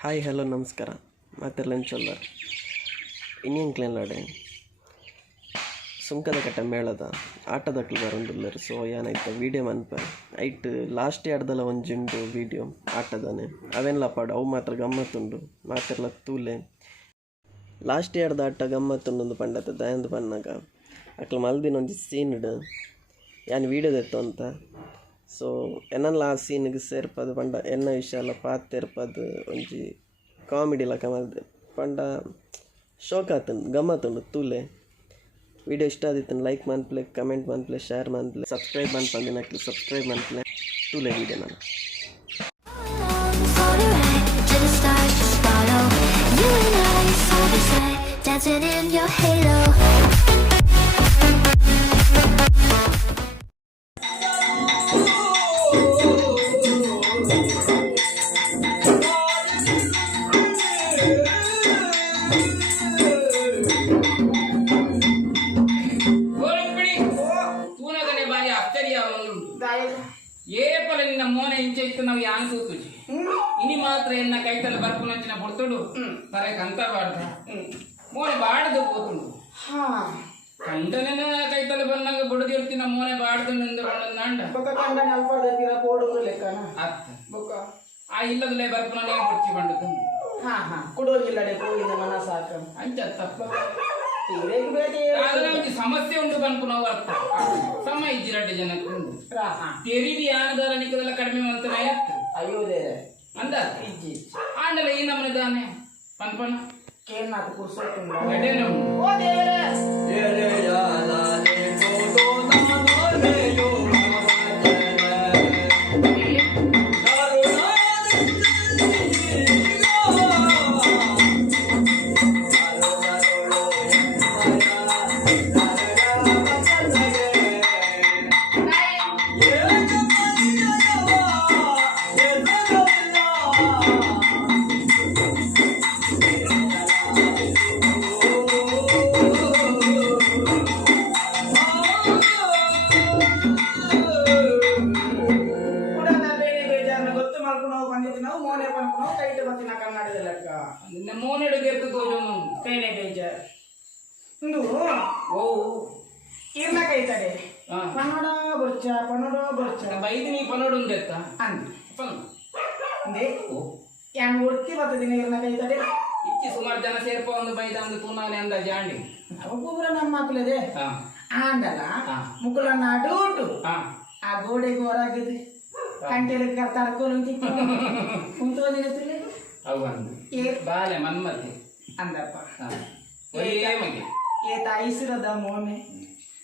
Hi hello ನಮಸ್ಕಾರ ಮಾತಿರ್ಲೇನು ಚೊಲ್ಲ ಇನ್ನಿಂಕ್ಲೇನಾಡೆ ಸುಂಕದ ಕಟ್ಟ ಮೇಳದ ಆಟದಕ್ಲು ಬರೋದಿಲ್ಲರು ಸೊ ಏನಾಯ್ತು ವೀಡಿಯೋ ಮನ್ಪ ಐಟ್ ಲಾಸ್ಟ್ ಆಡ್ದಲ್ಲ ಒಂಜುಂಡು ವೀಡಿಯೋ ಆಟದನೆ ಅವೆಲ್ಲ ಪಾಡು ಅವು ಮಾತ್ರ ಗಮ್ಮತ್ತುಂಡು ಮಾತಿರ್ಲ ತೂಲೆ ಲಾಸ್ಟ್ ಆಡ್ದ ಆಟ ಗಮ್ಮತ್ತುಂಡು ಪಂಡತ ದಯಂದು ಪನ್ನಾಗ ಅಕ್ಲ ಮಲ್ದಿನ ಒಂಜಿ ಸೀನ್ಡ್ ಯಾನ್ ವೀಡಿಯೋ ದೆತ್ತು ಅಂತ ಸೊ ಎನ್ನಲ್ಲ ಆ ಸೀನ್ಗೆ ಸೇರ್ಪದು ಪಂಡ ಎನ್ನ ವಿಷಯ ಎಲ್ಲ ಪಾತಿರ್ಪದು ಒಂಜಿ ಕಾಮಿಡಿ ಲಕ ಮಲ್ದೆ ಪಂಡ ಶೋಕ್ ಆತನ್ ಗಮ್ಮತ್ತುಂಡು ತೂಲೆ ವಿಡಿಯೋ ಇಷ್ಟ ಆದಿತ್ತು ಲೈಕ್ ಮನ್ಪ್ಲೆ ಕಮೆಂಟ್ ಮನ್ಪ್ಲೆ ಶೇರ್ ಮನ್ಪ್ಲೆ ಸಬ್ಸ್ಕ್ರೈಬ್ ಮನ್ಪಂದಿನಕ್ಲೆ ಸಬ್ಸ್ಕ್ರೈಬ್ ಮನ್ಪ್ಲೆ ತೂಲೆ ವೀಡಿಯೋ ನಾನು dancing in your halo. ಏಪಲ ಮೋನೆ ಇಂಚೆ ಇತ್ತು ನಾವು ಯಾನ್ ತೂತುಜಿ ಇನಿ ಮಾತ್ರ ಎನ್ನ ಕೈತಲ್ಲ ಬರ್ಪುನಂಚಿನ ಬಡ್ತುಡು ತರೆ ಕಂತ ಬಾಡ್ದ ಮೋನೆ ಬಾಡದು ಪೋತುಂಡು ಕಂಡನ ಕೈತಲ್ಲ ಬಂದಾಗ ಬಡದಿರ್ತಿನ ಮೋನೆ ಬಾಡ್ದು ನಿಂದು ಬಂಡ ಬೊಕ್ಕ ಕಂಡನ ಅಲ್ಪದ ತೀರ ಪೋಡುದು ಲೆಕ್ಕನ ಅತ್ತ ಬೊಕ್ಕ ಆ ಇಲ್ಲದಲೇ ಬರ್ಪುನೇ ಬಡ್ಚಿ ಬಂಡದು ಕುಡೋಗಿಲ್ಲಡೆ ಹೋಗಿನ ಮನಸಾಕ ಅಂಚ ತಪ್ಪ ಸಮಸ್ಯೆ ಉಂಟು ಬಂತು ನಾವು ಅರ್ಥ ಸಮ ಇಜ್ಜಿರಡ್ಡೆ ಜನಕ್ಕೆ ಉಂಟು ತೆರಿವಿ ಯಾನದಾರ ನಿಕ್ಕದೆಲ್ಲ ಕಡಿಮೆ ಮಂತನ ಎತ್ತು ಅಯ್ಯೋದೇ ಅಂದ ಇಜ್ಜಿ ಆಂಡಲ ಈ ನಮ್ಮನೆ ದಾನೆ ಪನ್ಪನ ಕೇರ್ನಾಥ ಕುರ್ಸೋತುಂಡ ಗಡ್ಡೆನ ಓ ದೇವರೇ ಸುಮಾರು ಜನ ಸೇರ್ಪ ಒಂದು ಬೈದ ಒಂದು ತೂನಾನೆ ಅಂದ ಜಾಂಡಿ ಒಬ್ಬೊಬ್ಬರ ನಮ್ಮ ಮಕ್ಕಳದೆ ಆಂಡಲ ಮುಕ್ಕಳ ನಾಡು ಆ ಗೋಡೆಗೆ ಹೊರಗಿದೆ ಕಂಟೆಲಿ ತರ್ಕೋಲು ಕುಂತೋದಿನ ಬಾಲೆ ಮನ್ಮತಿ ಅಂದಪ್ಪ ಏತ ಐಸಿರದ ಮೋನೆ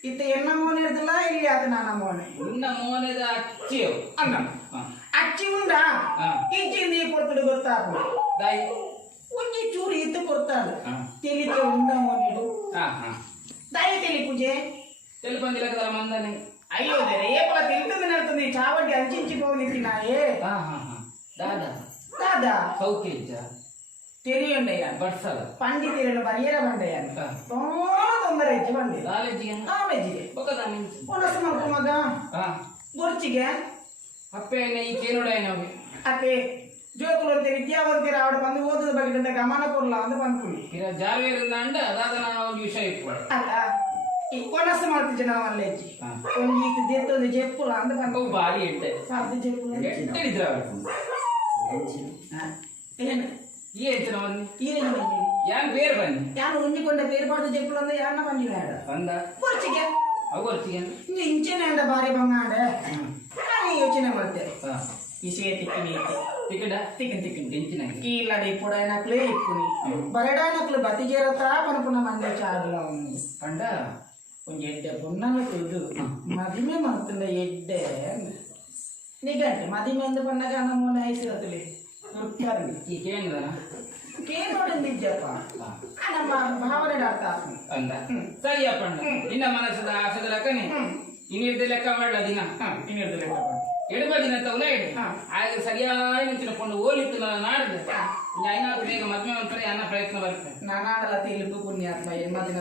ಇತ್ತ ಎನ್ನ ಮೋನೆ ಇರ್ದಿಲ್ಲ ಇಲ್ಲಿ ಆತ ನನ್ನ ಮೋನೆ ನಿನ್ನ ಮೋನೆದ ಅಚ್ಚಿ ಅಂದ ಅಚ್ಚಿ ಉಂಡ ಇಜ್ಜಿ ನೀ ಕೊಡ್ತಡು ಗೊತ್ತಾಗ ದಾಯಿ ಒಂಜಿ ಚೂರು ಇತ್ತು ಕೊಡ್ತಾಳ ತೆಲಿಕೆ ಉಂಡ ಮೋನಿಡು ದಾಯಿ ತೆಲಿ ಪೂಜೆ ತೆಲಿ ಬಂದಿಲ್ಲ ಮಂದನೆ ಅಯ್ಯೋ ದೇರೆ ಏಪಲ ತಿಳಿತಂದು ನಡ್ತಂದು ಚಾವಡಿ ಅಂಚಿಂಚಿ ಹೋಗಿತ್ತಿ ನಾಯೇ ದಾದಾ ದಾದಾ ಸೌಖ್ಯ ಇಜ್ಜ ತೆರಿಯುಂಡಯ್ಯ ಬಡ್ಸಲ ಪಂಡಿತಿರನ್ನು ಬರಿಯರ ಬಂಡಯ್ಯ ತುಂಬಾ ತೊಂದರೆ ಇಜ್ಜಿ ಬಂದೆ ಕಾಲೇಜಿಗೆ ಒನಸು ಮಕ್ಕ ಮಗ ಗೊರ್ಚಿಗೆ ಅಪ್ಪೆ ಈ ಕೇನೋಡಾಯ ನಾವು ಅತ್ತೆ ಜೋಕುಲಂತೆ ವಿದ್ಯಾವಂತರ ಆವಿಡ ಬಂದು ಓದುದ ಬಗ್ಗೆ ಗಮನ ಕೊಡಲ್ಲ ಅಂತ ಬಂದ್ಕೊಳ್ಳಿ ಜಾವೇರಿಂದ ಅಂಡ ಅದಾದ ನಾನು ಒಂದು ವಿಷಯ ಇಟ್ಕೊಳ್ಳಿ ಅಲ್ಲ ಈ ಕೊನಸು ಮಾಡ್ತಿದ್ದೆ ನಾವು ಅಲ್ಲೇ ಒಂದು ಈತ ಜೆತ್ತೊಂದು ಜೆಪ್ಪುಲ ಅಂತ ಬಂದು ಭಾರಿ ಎಡ್ಡೆ ಸಾಧ್ಯ ಜೆಪ್ಪುಲ ಎಡ್ಡಿದ್ರ ಏನು ಈ ಹೆಚ್ಚಿನ ಬನ್ನಿ ಏನು ಯಾನ್ ಬೇರೆ ಬನ್ನಿ ಯಾರು ಹೊಂದಿಕೊಂಡ ಬೇರೆ ಪಾಡು ಜೆಪ್ಪುಲ ಅಂದ್ರೆ ಯಾರನ್ನ ಬಂದಿಲ್ಲ ಬಂದ ಗೊರ್ಚಿಗೆ ಅವರ್ಚಿಗೆ ಇಂಚೆನೆ ಅಂಡ ಬಾರಿ ಬಂಗಾಂಡ ನಾನು ಯೋಚನೆ ಮಾಡ್ತೇವೆ ಇಸೆ ತಿಕ್ಕಿನಿ ಟಿಕೆಟ ತಿಕ್ಕಿನ ತಿಕ್ಕಿನ ಹೆಂಚಿನ ಕೀಲಡಿ ಪುಡೈನಕ್ಲೆ ಇಕ್ಕುನಿ ಬರಡಾನಕ್ಲು ಬತಿಗೇರತಾ ಪನಪುನ ಮಂದೆ ಚಾರ್ಲ ಕಂಡ ಒಂದು ಎಡ್ಡೆ ಪುನ್ನನ ತುದು ಮದಿಮೆ ಮಾಡ್ತಂದ ಎಡ್ಡೆ ನಿಗಂಟೆ ಮದಿಮೆ ಅಂದ ಪನ್ನಗ ನಮ್ಮನೆ ಐಸಿರತ್ತಲಿ ದುರ್ಕಾರಿ ಈ ಕೇಂದ್ರ ಕೇನೋಡಿದ್ದಪ್ಪ ನಮ್ಮ ಭಾವನೆ ಅರ್ಥ ಅಂದ ಸರಿಯಪ್ಪ ನಿನ್ನ ಮನಸ್ಸದ ಆಸದ ಲೆಕ್ಕನೆ ಇನ್ನಿರ್ದ ಲೆಕ್ಕ ಮಾಡಲ ದಿನ ಇನ್ನಿರ್ದ ಲೆಕ್ಕ ಎಡಬದಿನ ತವಲ ಎಡೆ ಆಗ ಸರಿಯಾಗಿ ನಿಂತಿಕೊಂಡು ಓಲಿತ್ತು ನನ್ನ ನಾಡ್ದು ಐನಾದ್ರು ಬೇಗ ಮದ್ವೆ ಒಂದ್ಸರಿ ಅನ್ನ ಪ್ರಯತ್ನ ಬರುತ್ತೆ ನಾನಾಡಲ್ಲ ತಿಳಿದು ಪುಣ್ಯಾತ್ಮ ಮದಿನ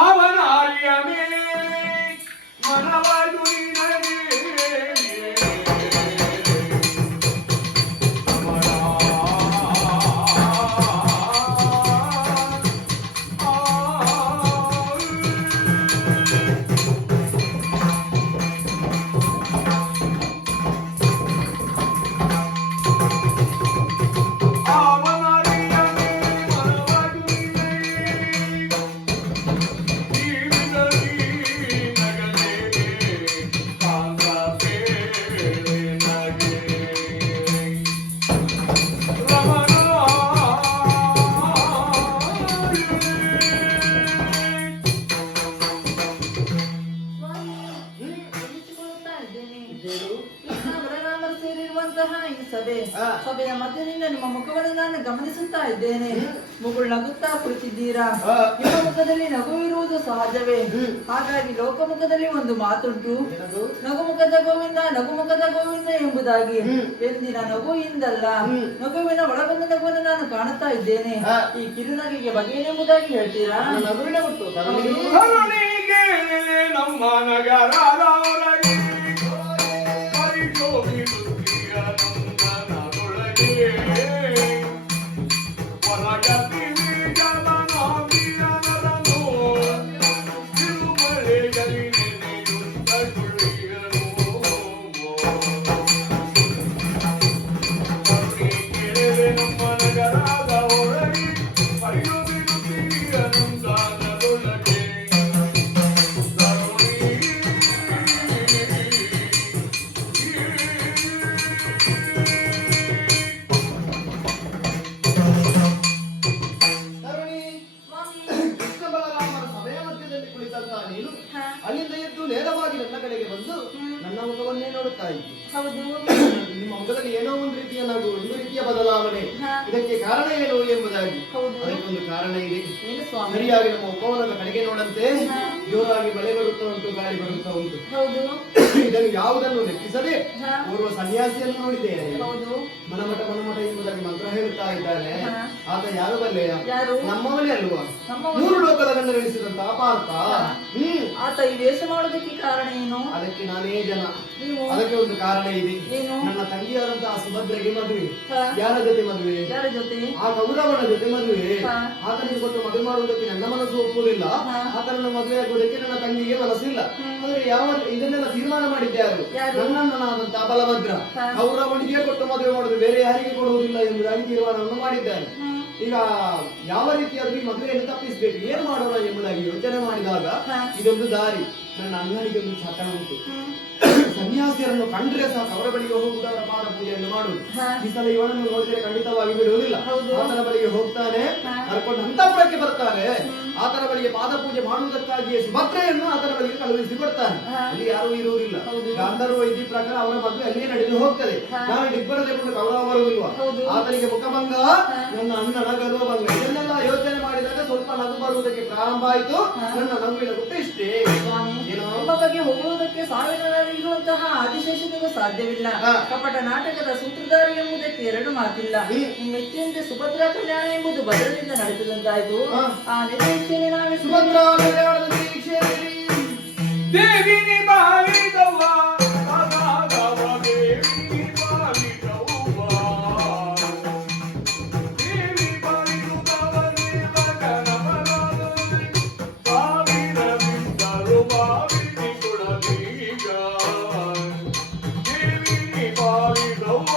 ಅವನಾರ್ಯಮೇ ಮನವದು ನಿನಗೆ ಸೇರಿರುವಂತಹ ಈ ಸಭೆಯ ಮಧ್ಯದಿಂದ ನಿಮ್ಮ ಮುಖವನ್ನು ನಾನು ಗಮನಿಸುತ್ತಾ ಇದ್ದೇನೆ. ಮುಗುಳು ನಗುತ್ತಾ ಕುಳಿತಿದ್ದೀರಾ. ನಿಮ್ಮ ಮುಖದಲ್ಲಿ ನಗು ಇರುವುದು ಸಹಜವೇ. ಹಾಗಾಗಿ ಲೋಕಮುಖದಲ್ಲಿ ಒಂದು ಮಾತುಂಟು, ನಗುಮುಖದ ಗೋವಿಂದ ಎಂಬುದಾಗಿ. ಎಂದಿನ ನಗು ಇಂದಲ್ಲ, ನಗುವಿನ ಒಳಗೊಂದ ನಗುವನ್ನು ನಾನು ಕಾಣುತ್ತಾ ಇದ್ದೇನೆ. ಈ ಕಿರುನಗೆಗೆ ಬಗೆಯೆಂಬುದಾಗಿ ಹೇಳ್ತೀರಾ? ನಗುವಿನ ಹುಟ್ಟು ಕರುಣಿಗೆ ನಮ್ಮ ನಗರದ ಹೊರಗೆ ಪರಿಶೋಭಿಸುತ್ತೀಯ ನಂದನದೊಳಗೆ ಹೊರಗತಿ ಬೀಜವನಾಗಿಯನರನು ತಿರುಮಲೆಯಲ್ಲಿ ನೆನೆಯುತ್ತ ಕುಳಿಯನು. ಕರುಣಿಗೆ ನಮ್ಮ ನಗರದ ಹೊರಗೆ ಪರಿಶೋಭಿಸುತ್ತೀಯ ನಂದನದೊಳಗೆ ಕೃಷ್ಣ ಬಲರಾಮರ ಸಭೆಯ ಮಧ್ಯದಲ್ಲಿ ಕುಳಿತಂತ ನೀನು ಅಲ್ಲಿಂದ ಎದ್ದು ನೇರವಾಗಿ ನನ್ನ ಕಡೆಗೆ ಬಂದು ನನ್ನ ಮುಖವನ್ನೇ ನೋಡುತ್ತಾ ಇದ್ದಿ. ಹೌದು. ನಿಮ್ಮ ಮುಖದಲ್ಲಿ ಏನೋ ಒಂದು ರೀತಿಯ ನಗು, ಒಂದು ರೀತಿಯ ಬದಲಾವಣೆ. ಇದಕ್ಕೆ ಕಾರಣ ಏನು ಎಂಬುದಾಗಿ. ಅದಕ್ಕೊಂದು ಕಾರಣ ಇದೆ. ಏನು ಸ್ವಾಮಿ? ಸರಿಯಾಗಿ ನಮ್ಮ ಉಪವನದ ಕಡೆಗೆ ನೋಡಂತೆ ಜೋರಾಗಿ ಮಳೆ ಬರುತ್ತಾ ಉಂಟು, ಗಾಳಿ ಬರುತ್ತಾ ಉಂಟು. ಹೌದು. ಇದನ್ನು ಯಾವುದನ್ನು ಲೆಕ್ಕಿಸದೆ ಓರ್ವ ಸನ್ಯಾಸಿಯನ್ನು ನೋಡಿದ್ದೇನೆ. ಹೌದು. ಮನಮಠ ಎಂಬುದಾಗಿ ಮಂತ್ರ ಹೇಳುತ್ತಾ ಇದ್ದಾನೆ. ಆತ ಯಾರು ಬಲ್ಲೆಯ? ಯಾರು? ನಮ್ಮವನೇ ಅಲ್ವಾ? ನಮ್ಮವನೇ. 3 ಲೋಕದ ಗಂಡನೆನಿಸಿದಂತ ಪಾರ್ಥ. ಆತ ಈ ವೇಷ ಮಾಡೋದಕ್ಕೆ ಕಾರಣ ಏನು? ಅದಕ್ಕೆ ನಾನೇ ಜನ. ನೀವು? ಅದಕ್ಕೆ ಒಂದು ಕಾರಣ ಇದೆ. ಏನು? ನನ್ನ ತಂಗಿಯಾದಂತಹ ಸುಭದ್ರೆಗೆ ಮದುವೆ. ಹಾ. ಯಾರ ಜೊತೆ ಮದುವೆ? ಯಾರ ಜೊತೆ? ಆ ಕೌರವನ ಜೊತೆ ಮದುವೆ. ಹಾ. ಆತನಿಗೆ ಕೊಟ್ಟು ಮದುವೆ ಮಾಡುವುದಕ್ಕೆ ನನ್ನ ಮನಸ್ಸು ಒಪ್ಪುವುದಿಲ್ಲ. ಆತನನ್ನು ಮದುವೆ ಆಗುವುದಕ್ಕೆ ನನ್ನ ತಂಗಿಗೆ ಮನಸ್ಸಿಲ್ಲ. ಆದ್ರೆ ಇದನ್ನೆಲ್ಲ ತೀರ್ಮಾನ ಮಾಡಿದ್ಯಾರು? ನನ್ನಣ್ಣನಾದಂತಹ ಬಲಭದ್ರ. ಕೌರವನಿಗೆ ಕೊಟ್ಟು ಮದುವೆ ಮಾಡುದು, ಬೇರೆ ಯಾರಿಗೆ ಕೊಡುವುದಿಲ್ಲ ಎಂಬುದಾಗಿ ತೀರ್ಮಾನವನ್ನು ಮಾಡಿದ್ದಾನೆ. ಈಗ ಯಾವ ರೀತಿಯಾದ್ರೂ ಈ ಮದುವೆಯನ್ನು ತಪ್ಪಿಸ್ಬೇಕು, ಏನ್ ಮಾಡೋಣ ಎಂಬುದಾಗಿ ಯೋಚನೆ ಮಾಡಿದಾಗ ಇದೊಂದು ದಾರಿ. ನನ್ನ ಅಣ್ಣನಿಗೆ ಒಂದು ಚಟ ಉಂಟು. ಸನ್ಯಾಸಿಯರನ್ನು ಕಂಡ್ರೆ ಸಾಕು ಅವರ ಬಳಿಗೆ ಹೋಗುವುದು, ಅವರ ಪಾದ ಪೂಜೆಯನ್ನು ಮಾಡುವುದು. ಈ ಸಲ ಇವನನ್ನು ನೋಡಿದರೆ ಖಂಡಿತವಾಗಿ ಬಿಡುವುದಿಲ್ಲ. ಆತನ ಬಳಿಗೆ ಹೋಗ್ತಾನೆ, ಕರ್ಕೊಂಡು ಅಂತಃಪುರಕ್ಕೆ ಬರ್ತಾನೆ. ಆತನ ಬಳಿಗೆ ಪಾದ ಪೂಜೆ ಮಾಡುವುದಕ್ಕಾಗಿಯೇ ಸುಭದ್ರೆಯನ್ನು ಆತನ ಬಳಿಗೆ ಕಳುಹಿಸಿ ಕೊಡ್ತಾನೆ. ಅಲ್ಲಿ ಯಾರೂ ಇರುವುದಿಲ್ಲ. ಗಾಂಧರ್ವ ವೈದ್ಯ ಪ್ರಕಾರ ಅವರ ಮದುವೆ ಅಲ್ಲಿಯೇ ನಡೆದು ಹೋಗ್ತದೆ. ನಾನು ಡಿಬ್ಬರದೆಕೊಂಡು ಕೌರವ ಬರುವುದಿಲ್ವಾ? ಆತನಿಗೆ ಮುಖಭಂಗ, ನನ್ನ ಅಣ್ಣನ ಗರ್ವಭಂಗ. ಇದನ್ನೆಲ್ಲ ಯೋಚನೆ ಮಾಡಿದಾಗ ಸ್ವಲ್ಪ ನಗು ಬರುವುದಕ್ಕೆ ಪ್ರಾರಂಭ ಆಯಿತು. ನನ್ನ ನಗುವಿನ ಗುಟ್ಟು ಇಷ್ಟೇ. ನಿಮ್ಮ ಬಗ್ಗೆ ಹೊಗಳುವುದಕ್ಕೆ ಸಾವಿರಗಳಲ್ಲಿ ಇರುವಂತಹ ಆದಿಶೇಷನಿಗೂ ಸಾಧ್ಯವಿಲ್ಲ. ಕಪಟ ನಾಟಕದ ಸೂತ್ರಧಾರಿ ಎಂಬುದಕ್ಕೆ 2 ಮಾತಿಲ್ಲ. ಮೆಚ್ಚಿನಂತೆ ಸುಭದ್ರಾ ಕಲ್ಯಾಣ ಎಂಬುದು ಭದ್ರದಿಂದ ನಡೆಸಿದಂತಾಯ್ತು. ಆ ನಿರೀಕ್ಷೆಯಲ್ಲಿ ನಾವೇ ಸುಭದ್ರಾ ಕಲ್ಯಾಣದ ನಿರೀಕ್ಷೆಯಲ್ಲಿ ದೇವಿನಿ ಬಾಳಿದವ್ವ ಸದಾದವ ದೇವಿನಿ ಬಾಳಿದವ್ವ ದೇವಿ ಬಾಳಿದುದವ ದೇವಗಣವನದು ಸಾವಿರವಿದ್ದರು ಬಾವಿನಿ ಕೊಡಲೀಗ ದೇವಿನಿ ಬಾಳಿದವ್ವ.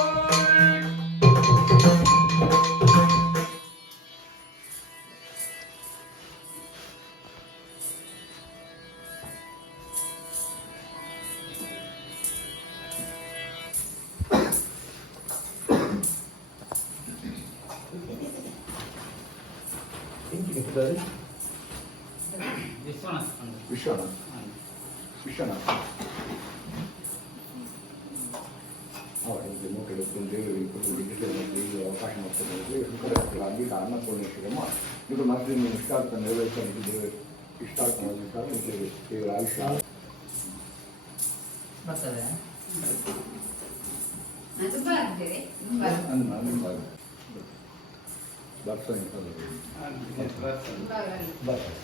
ವಿಶ್ವನಾಥ ಅವರಿಗೆ ಮೂಟೆಡುಕೊಂಡು ದೇವರಿಗೆ ಅವಕಾಶ ಮಾಡ್ತಾರೆ. ಸುಖರಾಗಿ ಅನ್ನಪೂರ್ಣೇಶ್ವರಮ್ಮ ಇದು ಮತ್ತೆ ನೀವು ಇಷ್ಟಾರ್ಥ ನೆರವೇರಿಸಲಿದ್ದೇವೆ. ಇಷ್ಟಾರ್ಥ ದೇವರ ಆಯುಷ್ಯ ಬರ್ತದೆ. ಬರ್ತಾನೆ ಬರ್ತಾನೆ. ಬರ್ತಾನೆ